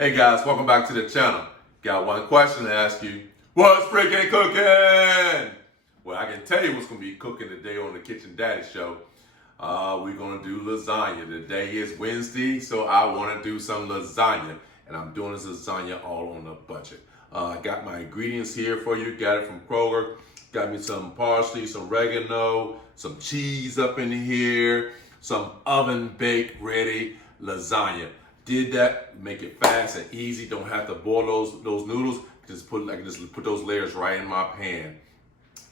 Hey guys, welcome back to the channel. Got one question to ask you. What's freaking cooking? Well, I can tell you what's going to be cooking today on the Kitchen Daddy Show. We're going to do lasagna. Today is Wednesday, so I want to do some lasagna. And I'm doing this lasagna all on a budget. I got my ingredients here for you. Got it from Kroger. Got me some parsley, some oregano, some cheese up in here, some oven baked ready lasagna. Did that, make it fast and easy. Don't have to boil those noodles. Just put those layers right in my pan.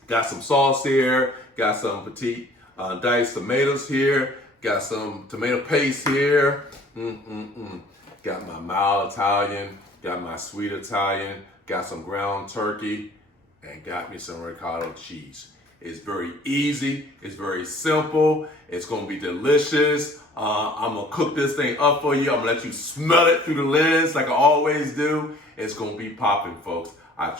Got some sauce here. Got some Petite diced tomatoes here. Got some tomato paste here. Got my mild Italian. Got my sweet Italian. Got some ground turkey, and got me some ricotta cheese. It's very easy. It's very simple. It's gonna be delicious. I'm gonna cook this thing up for you. I'm gonna let you smell it through the lens like I always do. It's gonna be popping, folks.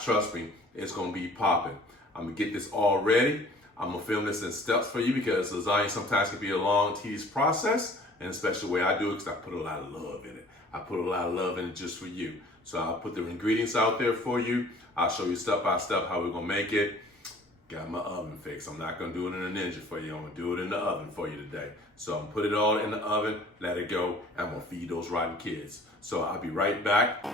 Trust me, it's gonna be popping. I'm gonna get this all ready. I'm gonna film this in steps for you because lasagna sometimes can be a long, tedious process, and especially the way I do it because I put a lot of love in it. I put a lot of love in it just for you. So I'll put the ingredients out there for you. I'll show you step by step how we're gonna make it. Got my oven fixed. I'm not gonna do it in a Ninja for you. I'm gonna do it in the oven for you today. So I'm gonna put it all in the oven, let it go, and I'm gonna feed those rotten kids. So I'll be right back.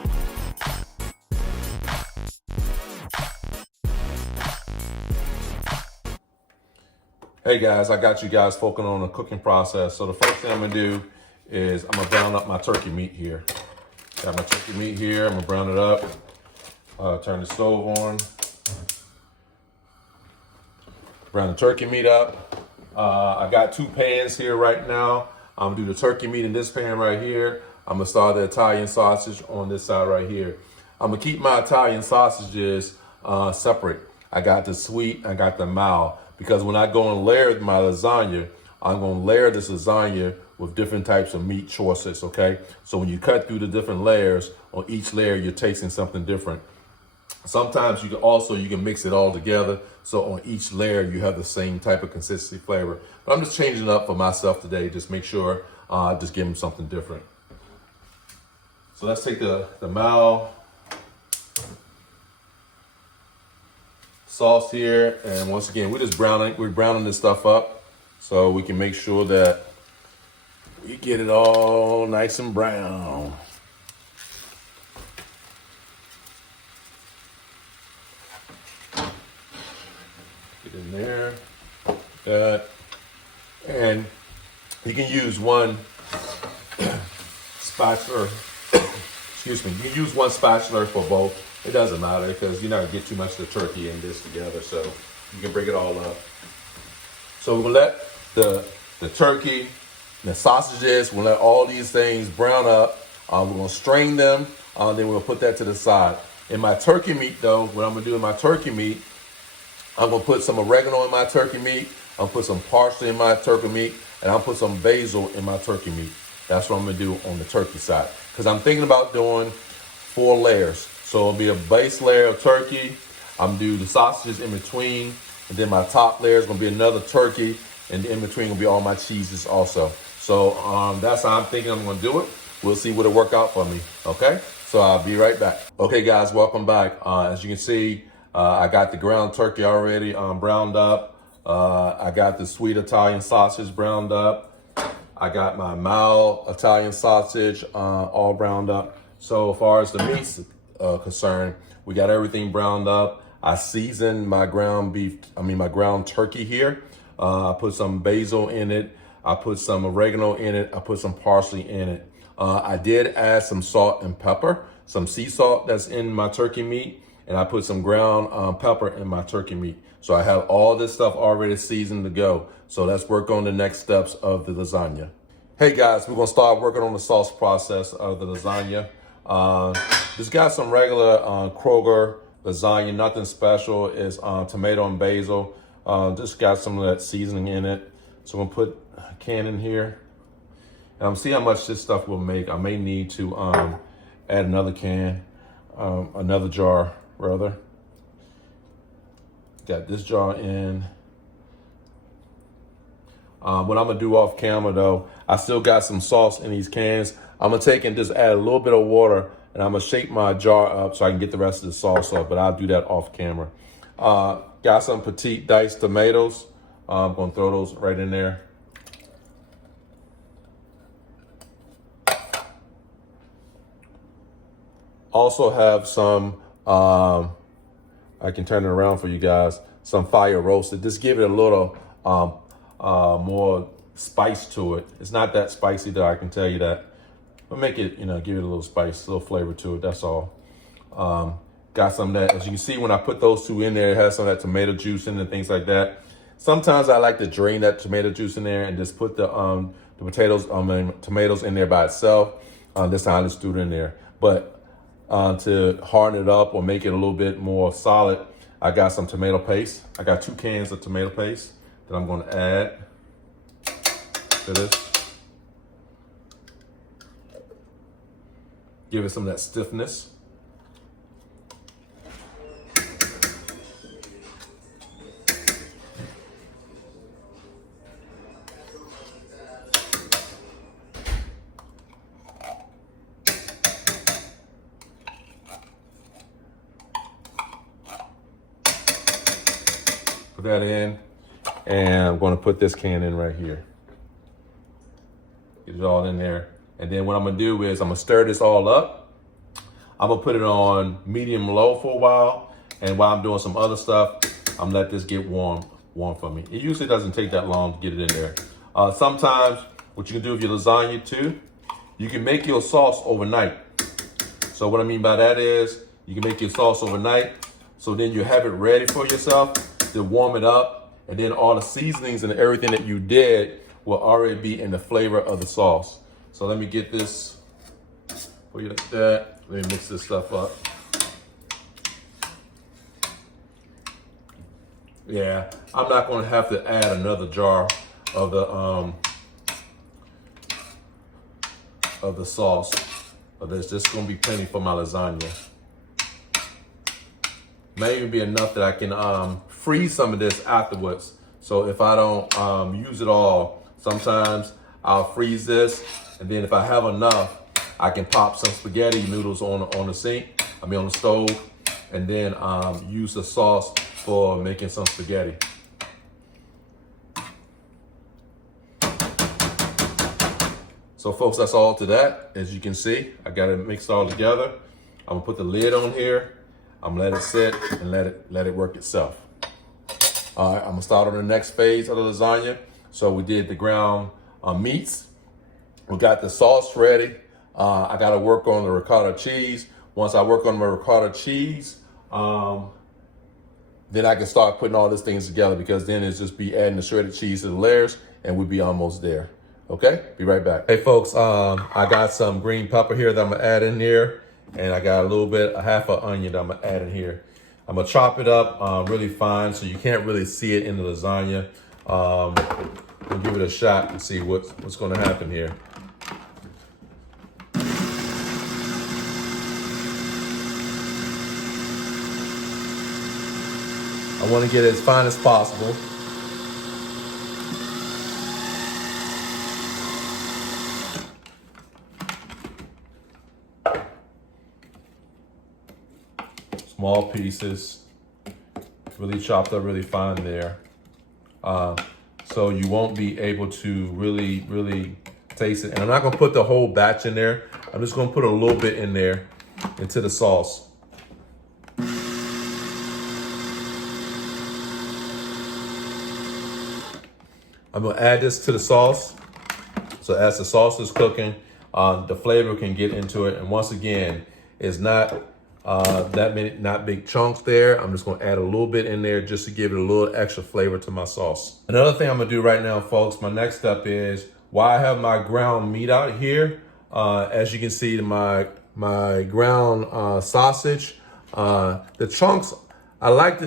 Hey guys, I got you guys focusing on the cooking process. So the first thing I'm gonna do is I'm gonna brown up my turkey meat here. Got my turkey meat here, I'm gonna brown it up. Turn the stove on. Brown the turkey meat up. I got two pans here right now. I'm gonna do the turkey meat in this pan right here. I'm gonna start the Italian sausage on this side right here. I'm gonna keep my Italian sausages separate. I got the sweet, I got the mild. Because when I go and layer my lasagna, I'm gonna layer this lasagna with different types of meat choices, okay? So when you cut through the different layers, on each layer you're tasting something different. Sometimes you can mix it all together. So on each layer you have the same type of consistency flavor. But I'm just changing it up for myself today. Just make sure just give them something different. So let's take the mild sauce here, and once again we're browning this stuff up so we can make sure that we get it all nice and brown. Get in there, that, and you can use one spatula. Excuse me. You can use one spatula for both. It doesn't matter because you're not gonna get too much of the turkey in this together, so you can break it all up. So we're gonna let the turkey, the sausages, we'll let all these things brown up. We're gonna strain them, then we'll put that to the side. In my turkey meat though, what I'm gonna do in my turkey meat, I'm gonna put some oregano in my turkey meat, I'm gonna put some parsley in my turkey meat, and I'll put some basil in my turkey meat. That's what I'm gonna do on the turkey side. Because I'm thinking about doing 4 layers. So it'll be a base layer of turkey. I'm gonna do the sausages in between, and then my top layer is gonna be another turkey, and in between will be all my cheeses also. So that's how I'm thinking I'm gonna do it. We'll see what it work out for me, okay? So I'll be right back. Okay guys, welcome back. As you can see, I got the ground turkey already browned up. I got the sweet Italian sausage browned up. I got my mild Italian sausage all browned up. So as far as the meat's concerned, we got everything browned up. I seasoned my ground turkey here. I put some basil in it. I put some oregano in it. I put some parsley in it. I did add some salt and pepper, some sea salt that's in my turkey meat, and I put some ground pepper in my turkey meat. So I have all this stuff already seasoned to go. So let's work on the next steps of the lasagna. Hey guys, we're gonna start working on the sauce process of the lasagna. Just got some regular Kroger lasagna, nothing special. It's tomato and basil. Just got some of that seasoning in it. So I'm gonna put a can in here. And I'm see how much this stuff will make. I may need to add another can, another jar rather. Got this jar in. What I'm gonna do off camera though, I still got some sauce in these cans. I'm gonna take and just add a little bit of water and I'm gonna shake my jar up so I can get the rest of the sauce off, but I'll do that off camera. Got some Petite diced tomatoes. I'm gonna throw those right in there. Also have some, I can turn it around for you guys, some fire roasted. Just give it a little more spice to it. It's not that spicy though, I can tell you that. But make it, give it a little spice, a little flavor to it, that's all. Got some of that, as you can see when I put those two in there, it has some of that tomato juice in it and things like that. Sometimes I like to drain that tomato juice in there and just put the tomatoes in there by itself. This time I just threw it in there. But to harden it up or make it a little bit more solid, I got some tomato paste. I got 2 cans of tomato paste that I'm gonna add to this. Give it some of that stiffness. Put that in, and I'm going to put this can in right here. Get it all in there. And then what I'm gonna do is I'm gonna stir this all up. I'm gonna put it on medium low for a while. And while I'm doing some other stuff, I'm gonna let this get warm for me. It usually doesn't take that long to get it in there. Sometimes what you can do with your lasagna too, you can make your sauce overnight. So what I mean by that is you can make your sauce overnight. So then you have it ready for yourself to warm it up. And then all the seasonings and everything that you did will already be in the flavor of the sauce. So let me get this for you like that. Let me mix this stuff up. Yeah, I'm not gonna have to add another jar of the sauce of this. This is gonna be plenty for my lasagna. May even be enough that I can freeze some of this afterwards. So if I don't use it all, sometimes I'll freeze this, and then if I have enough, I can pop some spaghetti noodles on the stove, and then use the sauce for making some spaghetti. So folks, that's all to that. As you can see, I got it mixed all together. I'm gonna put the lid on here. I'm gonna let it sit and let it work itself. All right, I'm gonna start on the next phase of the lasagna. So we did the ground meats. We got the sauce ready. I gotta work on the ricotta cheese. Once I work on my ricotta cheese, then I can start putting all these things together, because then it's just be adding the shredded cheese to the layers and we'll be almost there. Okay, be right back. Hey folks, I got some green pepper here that I'm gonna add in here. And I got a half an onion that I'm gonna add in here. I'm gonna chop it up really fine so you can't really see it in the lasagna. We'll give it a shot and see what's gonna happen here. I wanna get it as fine as possible. Small pieces, really chopped up really fine there. So you won't be able to really taste it. And I'm not gonna put the whole batch in there. I'm just gonna put a little bit in there into the sauce. I'm gonna add this to the sauce. So as the sauce is cooking, the flavor can get into it. And once again, it's not not big chunks there. I'm just gonna add a little bit in there just to give it a little extra flavor to my sauce. Another thing I'm gonna do right now, folks, my next step is, while I have my ground meat out here, as you can see, my ground sausage, the chunks, I like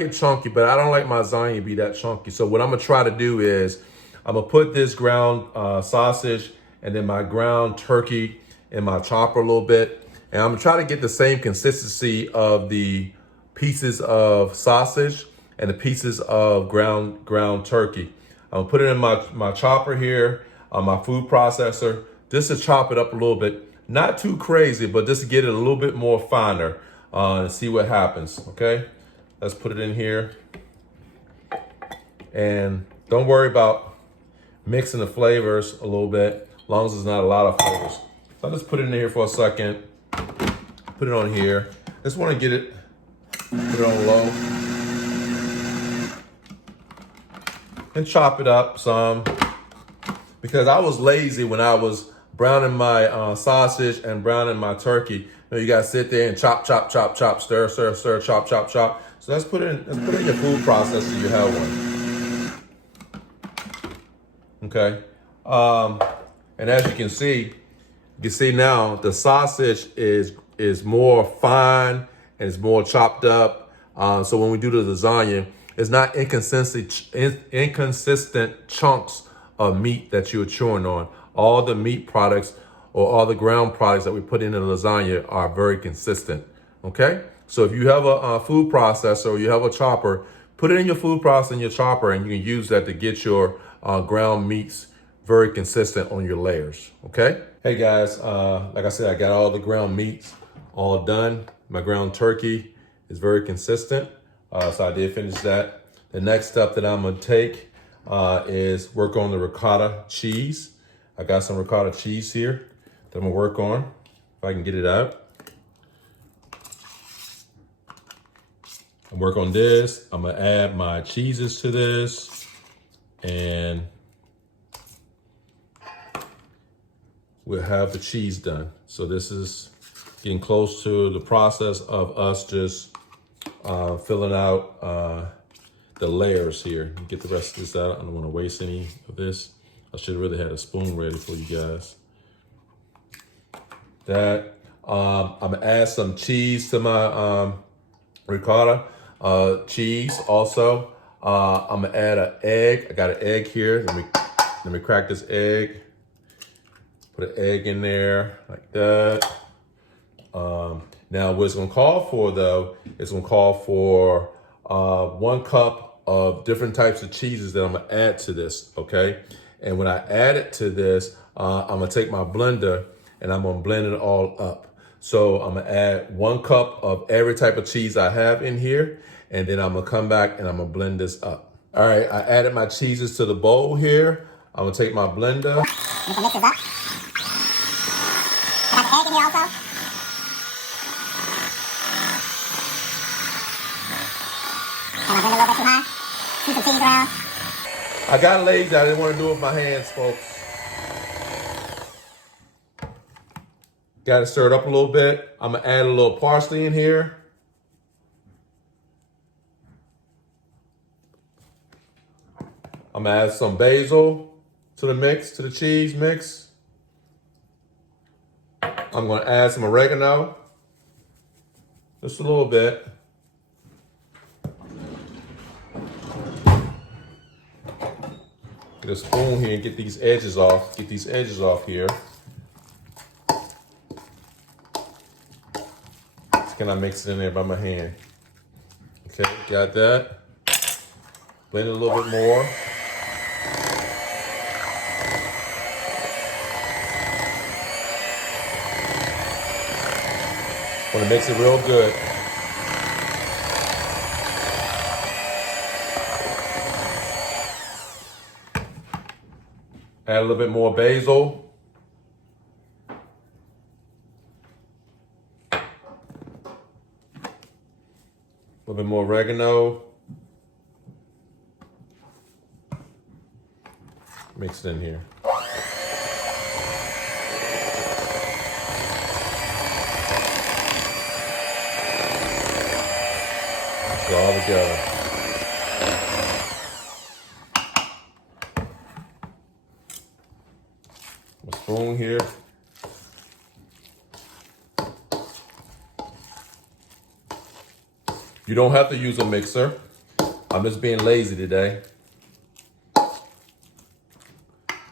it chunky, but I don't like my lasagna to be that chunky. So what I'm gonna try to do is, I'm gonna put this ground sausage and then my ground turkey in my chopper a little bit. And I'm gonna try to get the same consistency of the pieces of sausage and the pieces of ground turkey. I'm gonna put it in my chopper here, on my food processor, just to chop it up a little bit, Not too crazy, but just to get it a little bit more finer and see what happens, okay? Let's put it in here. And don't worry about mixing the flavors a little bit, as long as there's not a lot of flavors. So I'll just put it in here for a second. Put it on here. Just want to get it, put it on low. And chop it up some. Because I was lazy when I was browning my sausage and browning my turkey. You know, you gotta sit there and chop, chop, chop, chop, stir, stir, stir, chop, chop, chop. So let's put it in your food processor. You have one. Okay. And as you can see now the sausage is more fine and it's more chopped up. So when we do the lasagna, it's not inconsistent chunks of meat that you're chewing on. All the meat products or all the ground products that we put in the lasagna are very consistent, okay? So if you have a food processor or you have a chopper, put it in your food processor and your chopper, and you can use that to get your ground meats very consistent on your layers, okay? Hey guys, like I said, I got all the ground meats all done. My ground turkey is very consistent, so I did finish that. The next step that I'm gonna take is work on the ricotta cheese. I got some ricotta cheese here that I'm gonna work on, if I can get it out. And work on this. I'm gonna add my cheeses to this, and we'll have the cheese done. So this is getting close to the process of us just filling out the layers here. Get the rest of this out. I don't want to waste any of this. I should have really had a spoon ready for you guys. That I'm gonna add some cheese to my ricotta cheese. Also, I'm gonna add an egg. I got an egg here. Let me crack this egg. Put an egg in there like that. Now, what it's gonna call for though, it's gonna call for 1 cup of different types of cheeses that I'm gonna add to this, okay? And when I add it to this, I'm gonna take my blender and I'm gonna blend it all up. So I'm gonna add 1 cup of every type of cheese I have in here, and then I'm gonna come back and I'm gonna blend this up. All right, I added my cheeses to the bowl here. I'm gonna take my blender. You can mix this up. I got the egg in here also. Can I blend a little bit too high? Keep the cheese around. I got lazy. I didn't want to do it with my hands, folks. Got to stir it up a little bit. I'm going to add a little parsley in here. I'm going to add some basil to the mix, to the cheese mix. I'm going to add some oregano. Just a little bit. Get a spoon here and get these edges off. Get these edges off here. Can I mix it in there by my hand? Okay, got that. Blend it a little bit more. Want to mix it real good. Add a little bit more basil. A little bit more oregano. Mix it in here. Mix it all together. A spoon here. You don't have to use a mixer. I'm just being lazy today.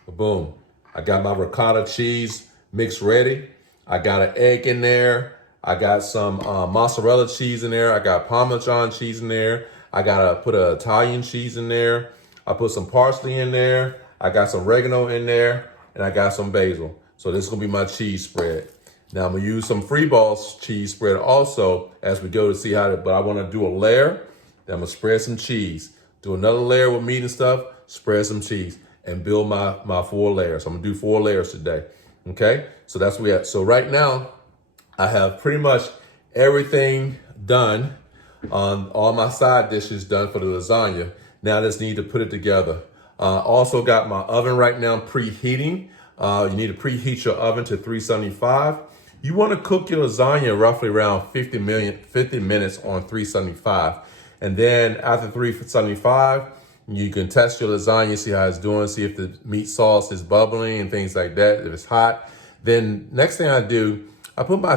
Boom. I got my ricotta cheese mix ready. I got an egg in there. I got some mozzarella cheese in there. I got Parmesan cheese in there. I gotta put an Italian cheese in there. I put some parsley in there. I got some oregano in there, and I got some basil. So this is gonna be my cheese spread. Now I'm gonna use some free balls cheese spread also as we go to see how to, but I wanna do a layer, then I'm gonna spread some cheese. Do another layer with meat and stuff, spread some cheese, and build my 4 layers. I'm gonna do 4 layers today, okay? So that's where we at. So right now, I have pretty much everything done on all my side dishes done for the lasagna. Now I just need to put it together. Also got my oven right now preheating. You need to preheat your oven to 375. You want to cook your lasagna roughly around 50 minutes on 375. And then after 375, you can test your lasagna, see how it's doing, see if the meat sauce is bubbling and things like that, if it's hot. Then next thing I do, I put my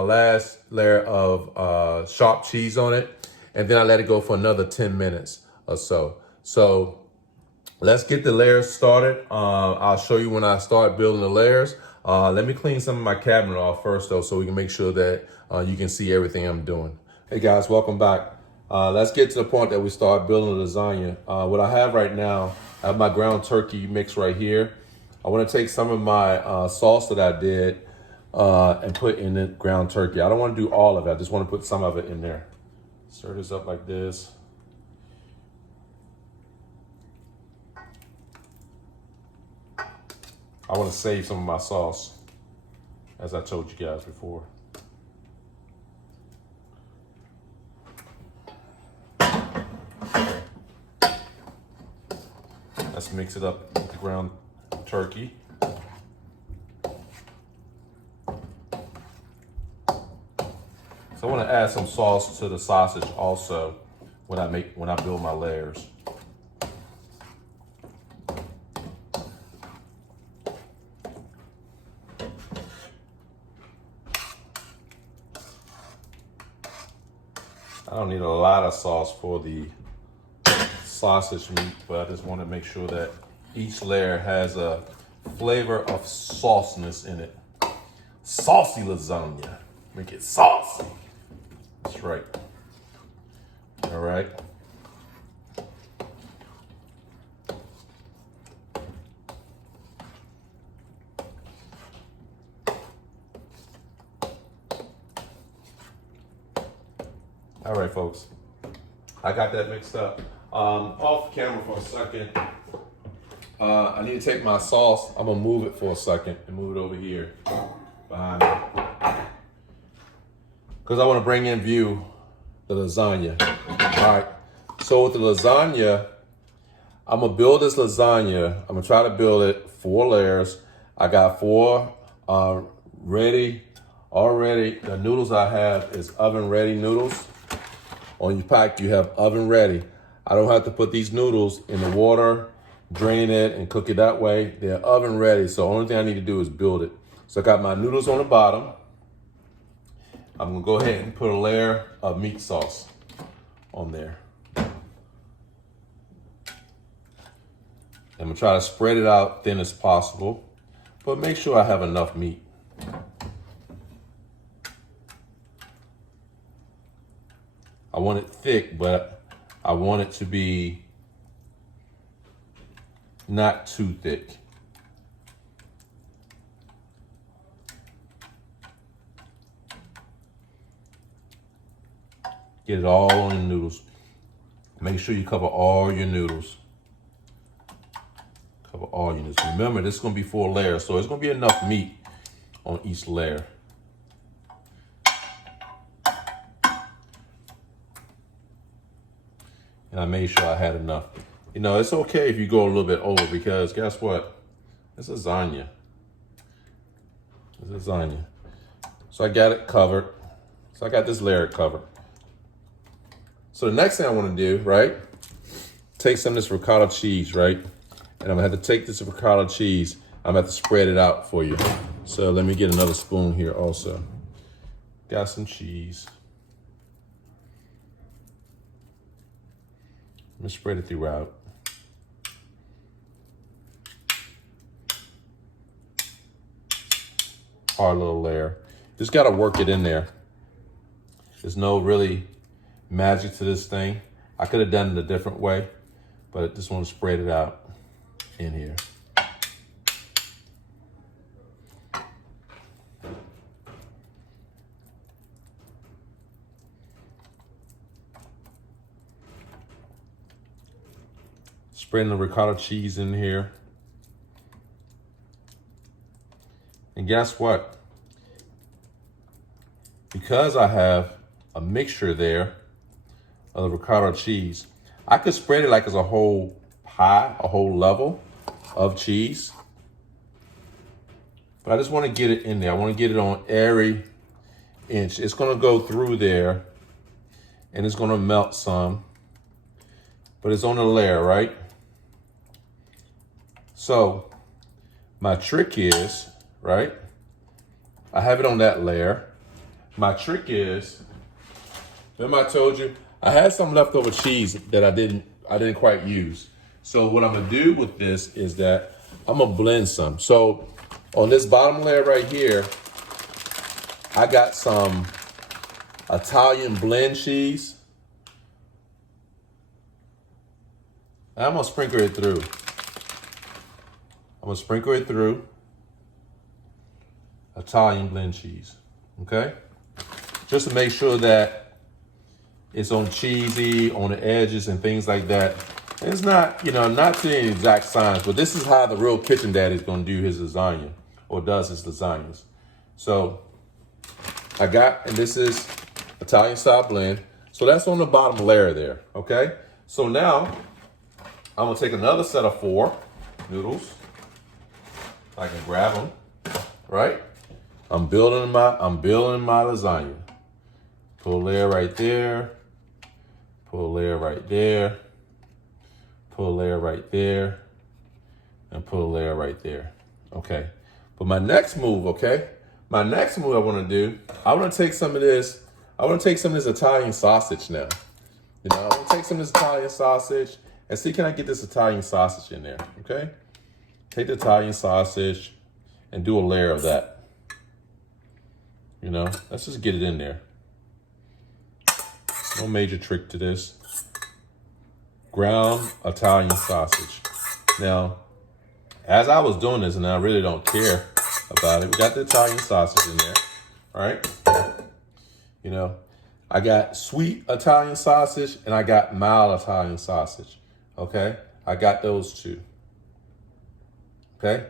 last layer of sharp cheese on it, and then I let it go for another 10 minutes or so. So let's get the layers started. I'll show you when I start building the layers. Let me clean some of my cabinet off first though, so we can make sure that you can see everything I'm doing. Hey guys, welcome back. Let's get to the point that we start building the lasagna. What I have right now, I have my ground turkey mix right here. I want to take some of my sauce that I did and put in the ground turkey. I don't want to do all of it. I just want to put some of it in there. Stir this up like this. I want to save some of my sauce, as I told you guys before. Let's mix it up with the ground turkey. So I want to add some sauce to the sausage also when I build my layers. I don't need a lot of sauce for the sausage meat, but I just want to make sure that each layer has a flavor of sauciness in it. Saucy lasagna. Make it saucy. That's right. All right. All right, folks. I got that mixed up. Off camera for a second. I need to take my sauce. I'm gonna move it for a second and move it over here behind me, because I want to bring in view the lasagna. All right. So with the lasagna, I'm gonna build this lasagna. I'm gonna try to build it 4 layers. I got 4 ready already. The noodles I have is oven ready noodles. On your pack, you have oven ready. I don't have to put these noodles in the water, drain it, and cook it that way. They're oven ready, so the only thing I need to do is build it. So I got my noodles on the bottom. I'm gonna go ahead and put a layer of meat sauce on there. I'm gonna try to spread it out thin as possible, but make sure I have enough meat. I want it thick, but I want it to be not too thick. Get it all on the noodles. Make sure you cover all your noodles. Cover all your noodles. Remember, this is gonna be 4 layers, so it's gonna be enough meat on each layer. And I made sure I had enough. You know, it's okay if you go a little bit over, because guess what? It's lasagna. It's lasagna. So I got it covered. So I got this layer covered. So the next thing I want to do, right? Take some of this ricotta cheese, right? And I'm gonna have to take this ricotta cheese. I'm gonna have to spread it out for you. So let me get another spoon here also. Got some cheese. I'm gonna spread it throughout. Hard little layer. Just gotta work it in there. There's no really magic to this thing. I could have done it a different way, but I just want to spread it out in here. Spreading the ricotta cheese in here. And guess what? Because I have a mixture there of the ricotta cheese, I could spread it like as a whole pie, a whole level of cheese. But I just want to get it in there. I want to get it on every inch. It's going to go through there and it's going to melt some, but it's on a layer, right? So my trick is, right? I have it on that layer. My trick is, remember I told you, I had some leftover cheese that I didn't quite use. So what I'm gonna do with this is that I'm gonna blend some. So on this bottom layer right here, I got some Italian blend cheese. And I'm gonna sprinkle it through. I'm gonna sprinkle it through. Italian blend cheese, okay? Just to make sure that it's on cheesy, on the edges and things like that. And it's not, you know, not to the exact science, but this is how the real kitchen daddy is gonna do his lasagna, or does his lasagnas. So I got, and this is Italian style blend. So that's on the bottom layer there, okay? So now I'm gonna take another set of 4 noodles. I can grab them, right? I'm building my lasagna. Put a layer right there. Put a layer right there. Put a layer right there. And put a layer right there. Okay. But my next move, okay? My next move I want to do, I want to take some of this. I want to take some of this Italian sausage now. You know, I want to take some of this Italian sausage and see, can I get this Italian sausage in there? Okay. Take the Italian sausage and do a layer of that. You know, let's just get it in there. No major trick to this. Ground Italian sausage. Now, as I was doing this, and I really don't care about it, we got the Italian sausage in there, all right? You know, I got sweet Italian sausage and I got mild Italian sausage, okay? I got those two, okay?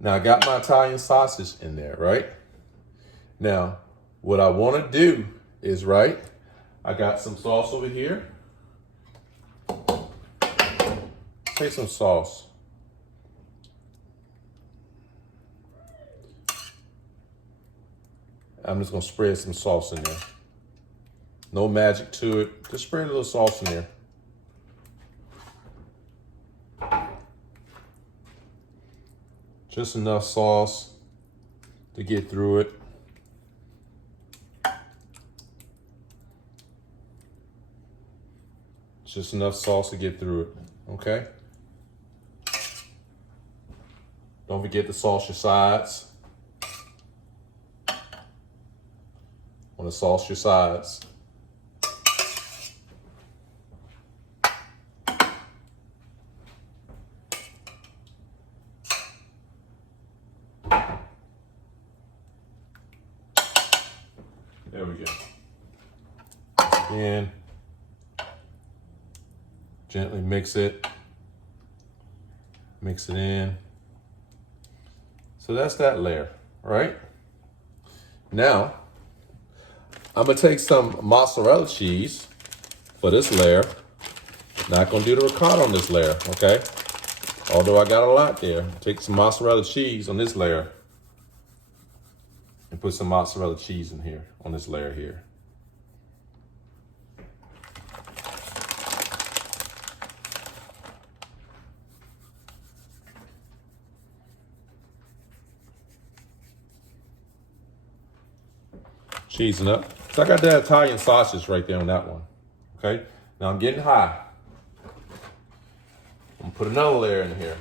Now I got my Italian sausage in there, right? Now, what I want to do is, right, I got some sauce over here. Take some sauce. I'm just going to spread some sauce in there. No magic to it. Just spread a little sauce in there. Just enough sauce to get through it. Just enough sauce to get through it, okay? Don't forget to sauce your sides. Want to sauce your sides. There we go. Again. Gently mix it in. So that's that layer, right? Now, I'm gonna take some mozzarella cheese for this layer. Not gonna do the ricotta on this layer, okay? Although I got a lot there. Take some mozzarella cheese on this layer and put some mozzarella cheese in here, on this layer here. Cheesing up. So I got that Italian sausage right there on that one. Okay. Now I'm getting high. I'm gonna put another layer in here.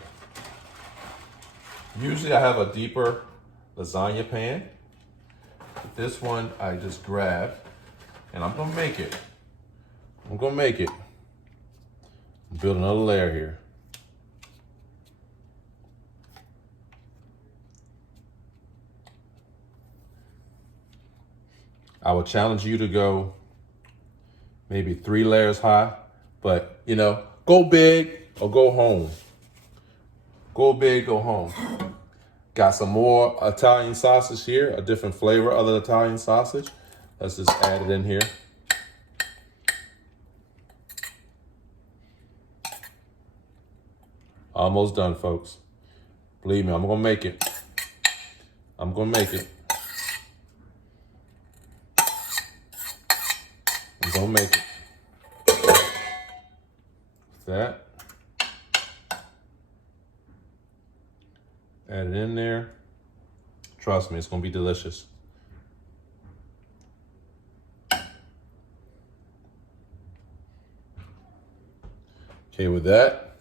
Usually I have a deeper lasagna pan. But this one I just grab and I'm gonna make it. I'm build another layer here. I would challenge you to go maybe 3 layers high, but you know, go big or go home. Go big, go home. Got some more Italian sausage here, a different flavor of the Italian sausage. Let's just add it in here. Almost done, folks. Believe me, I'm gonna make it. I'm gonna make it. I'm gonna make it. That. Add it in there. Trust me, it's gonna be delicious. Okay, with that,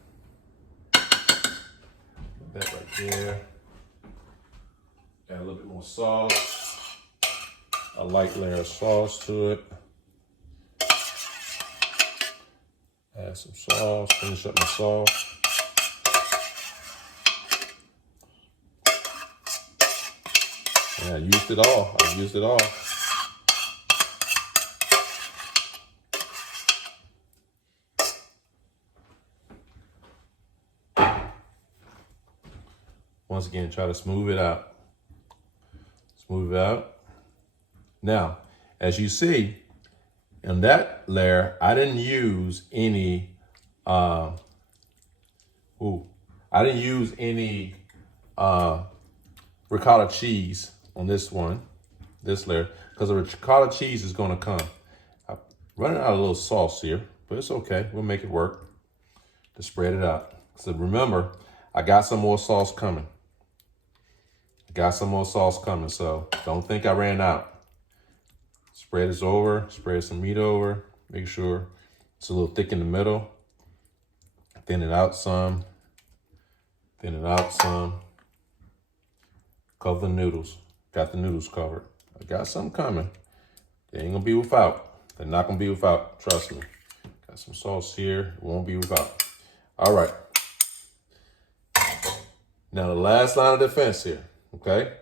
that right there. Add a little bit more sauce. A light layer of sauce to it. Add some sauce, finish up my sauce. Yeah, I used it all. I used it all. Once again, try to smooth it out. Smooth it out. Now, as you see, in that layer, I didn't use any, I didn't use any ricotta cheese on this one, this layer, because the ricotta cheese is gonna come. I'm running out of a little sauce here, but it's okay. We'll make it work to spread it out. So remember, I got some more sauce coming. So don't think I ran out. Spread this over, spread some meat over, make sure it's a little thick in the middle. Thin it out some, thin it out some. Cover the noodles. Got the noodles covered. I got some coming. They ain't gonna be without. They're not gonna be without, trust me. Got some sauce here, it won't be without. All right. Now the last line of defense here, okay?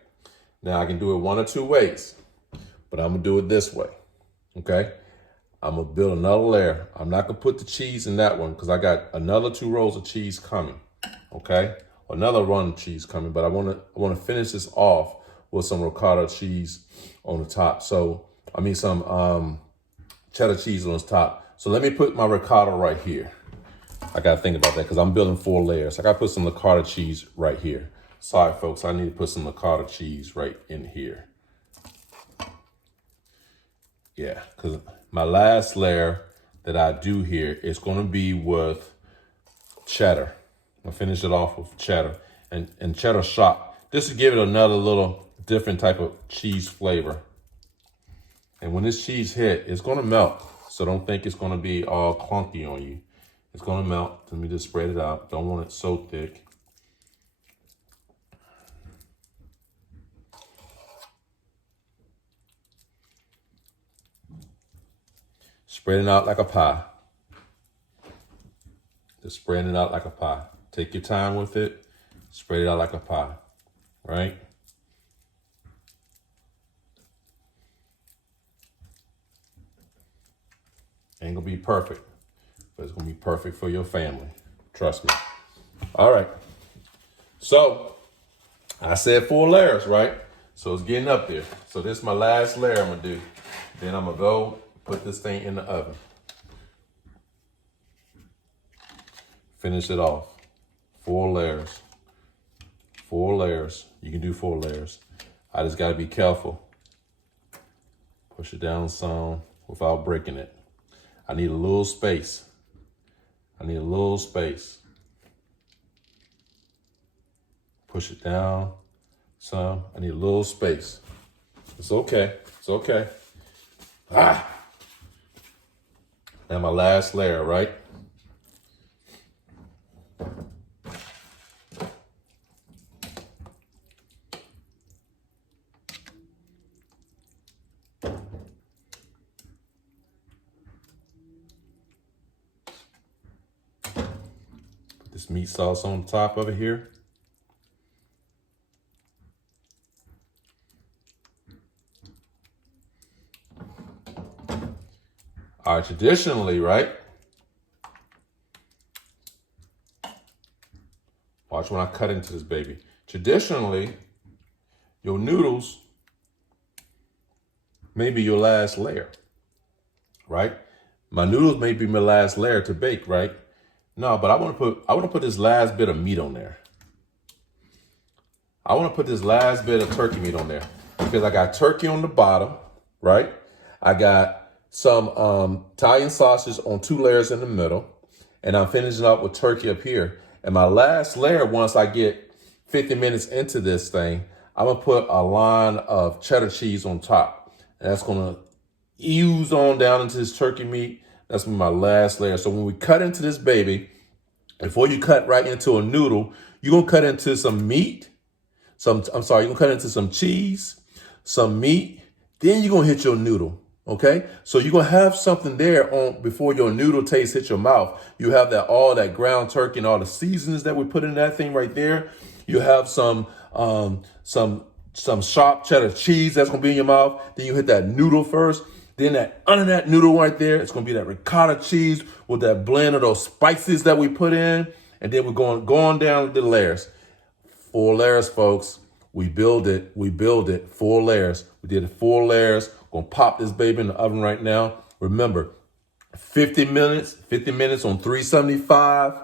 Now I can do it one or two ways, but I'm gonna do it this way, okay? I'm gonna build another layer. I'm not gonna put the cheese in that one because I got another 2 rolls of cheese coming, okay? Another run of cheese coming, but I wanna finish this off with some ricotta cheese on the top. So, I mean some cheddar cheese on the top. So let me put my ricotta right here. I gotta think about that because I'm building 4 layers. I gotta put some ricotta cheese right here. Sorry, folks, I need to put some ricotta cheese right in here. Yeah, because my last layer that I do here is gonna be with cheddar. I'll finish it off with cheddar and cheddar shop. This will give it another little different type of cheese flavor. And when this cheese hit, it's gonna melt. So don't think it's gonna be all clunky on you. It's gonna melt. Let me just spread it out. Don't want it so thick. Spread it out like a pie. Just spread it out like a pie. Take your time with it. Spread it out like a pie, right? Ain't gonna be perfect, but it's gonna be perfect for your family. Trust me. All right. So I said 4 layers, right? So it's getting up there. So this is my last layer I'm gonna do. Then I'm gonna go put this thing in the oven. Finish it off. 4 layers. 4 layers. You can do 4 layers. I just gotta be careful. Push it down some without breaking it. I need a little space. I need a little space. Push it down some. I need a little space. It's okay. It's okay. Ah! And my last layer, right? Put this meat sauce on top of it here. All right, traditionally, right? Watch when I cut into this baby. Traditionally, your noodles may be your last layer, right? My noodles may be my last layer to bake, right? No, but I want to put this last bit of meat on there. I want to put this last bit of turkey meat on there because I got turkey on the bottom, right? I got some Italian sausage on 2 layers in the middle, and I'm finishing up with turkey up here. And my last layer, once I get 50 minutes into this thing, I'm gonna put a line of cheddar cheese on top. And that's gonna ooze on down into this turkey meat. That's gonna be my last layer. So when we cut into this baby, before you cut right into a noodle, you're gonna cut into some meat. You're gonna cut into some cheese, some meat, then you're gonna hit your noodle. Okay, so you're gonna have something there on before your noodle taste hits your mouth. You have that all that ground turkey and all the seasonings that we put in that thing right there. You have some sharp cheddar cheese that's gonna be in your mouth. Then you hit that noodle first. Then that under that noodle right there, it's gonna be that ricotta cheese with that blend of those spices that we put in, and then we're going down the layers. 4 layers, folks. We build it. 4 layers. We did it 4 layers. Gonna pop this baby in the oven right now. Remember, 50 minutes on 375.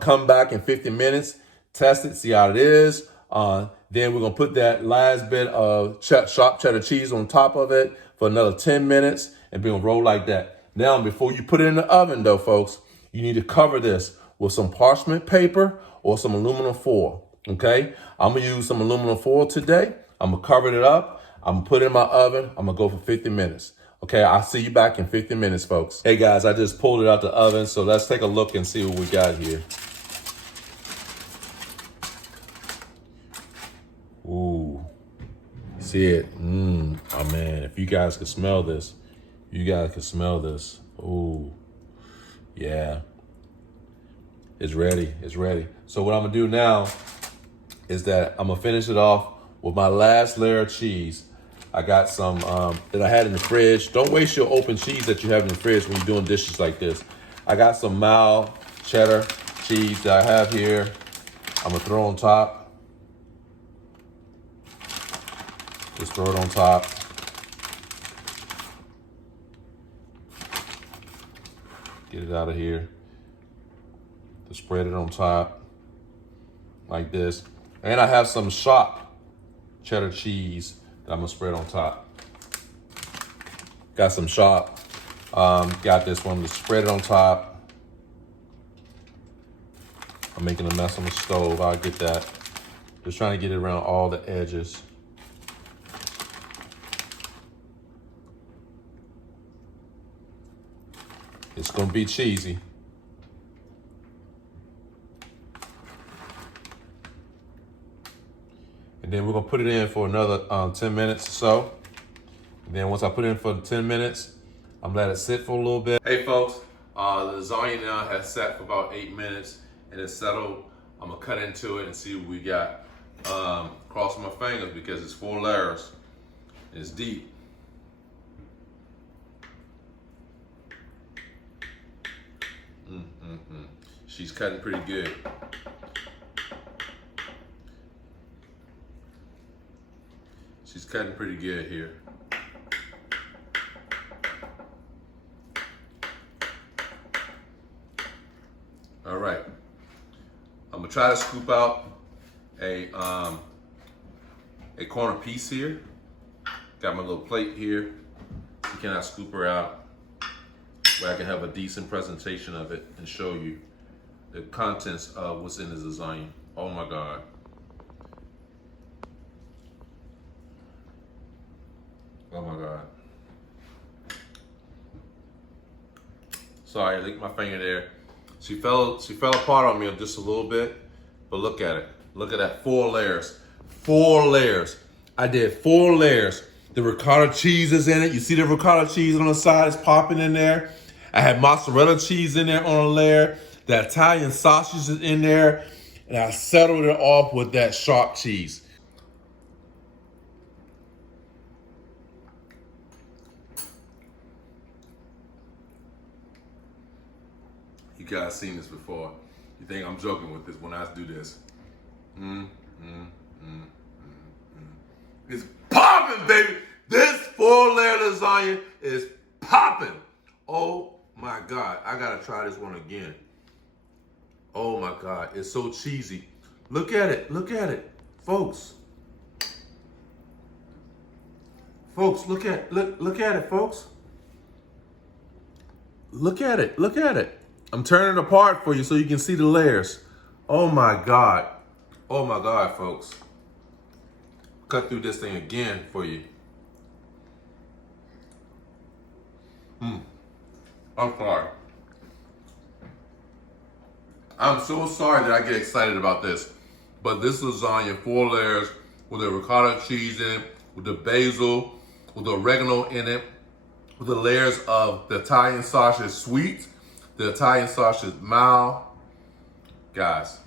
Come back in 50 minutes. Test it. See how it is. Then we're gonna put that last bit of sharp cheddar cheese on top of it for another 10 minutes, and we're gonna roll like that. Now, before you put it in the oven, though, folks, you need to cover this with some parchment paper or some aluminum foil. Okay, I'm gonna use some aluminum foil today. I'm gonna cover it up. I'm gonna put it in my oven. I'm gonna go for 50 minutes. Okay, I'll see you back in 50 minutes, folks. Hey guys, I just pulled it out the oven, so let's take a look and see what we got here. Ooh, see it? Oh man, if you guys could smell this, Ooh, yeah, it's ready. So what I'm gonna do now is that I'm gonna finish it off with my last layer of cheese. I got some that I had in the fridge. Don't waste your open cheese that you have in the fridge when you're doing dishes like this. I got some mild cheddar cheese that I have here. I'm gonna throw on top. Just throw it on top. Get it out of here. Just spread it on top like this. And I have some sharp cheddar cheese that I'm gonna spread on top. Got some sharp, got this one to spread it on top. I'm making a mess on the stove, I'll get that. Just trying to get it around all the edges. It's gonna be cheesy. And then we're gonna put it in for another 10 minutes or so. And then once I put it in for 10 minutes, I'm gonna let it sit for a little bit. Hey folks, the lasagna now has sat for about 8 minutes and it's settled. I'm gonna cut into it and see what we got. Crossing my fingers because it's 4 layers. It's deep. She's cutting pretty good. She's cutting pretty good here. All right. I'm gonna try to scoop out a corner piece here. Got my little plate here. Can I scoop her out where I can have a decent presentation of it and show you the contents of what's in this lasagna. Oh my God. Oh my God. Sorry, I licked my finger there. She fell apart on me just a little bit, but look at it. Look at that, 4 layers. 4 layers. I did 4 layers. The ricotta cheese is in it. You see the ricotta cheese on the side is popping in there. I had mozzarella cheese in there on a layer. The Italian sausage is in there. And I settled it off with that sharp cheese. You guys seen this before. You think I'm joking with this when I do this. It's popping, baby. This 4-layer lasagna is popping. Oh my God, I gotta try this one again. Oh my God, it's so cheesy. Look at it, folks. Folks, look at it, folks. Look at it. I'm turning it apart for you so you can see the layers. Oh my God, folks. Cut through this thing again for you. I'm sorry. I'm so sorry that I get excited about this. But this lasagna, 4 layers, with the ricotta cheese in it, with the basil, with the oregano in it, with the layers of the Italian sausage sweet, the Italian sausage mild. Guys,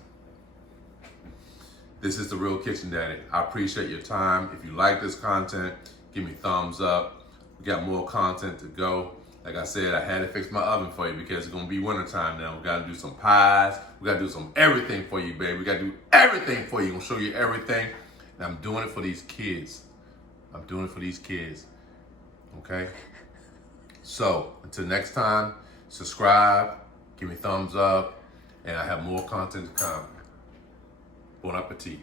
this is the Real Kitchen Daddy. I appreciate your time. If you like this content, give me thumbs up. We got more content to go. Like I said, I had to fix my oven for you because it's gonna be wintertime now. We gotta do some pies. We gotta do some everything for you, baby. We gotta do everything for you. I'm gonna show you everything. And I'm doing it for these kids. Okay? So, until next time, subscribe, give me thumbs up, and I have more content to come. Bon appetit.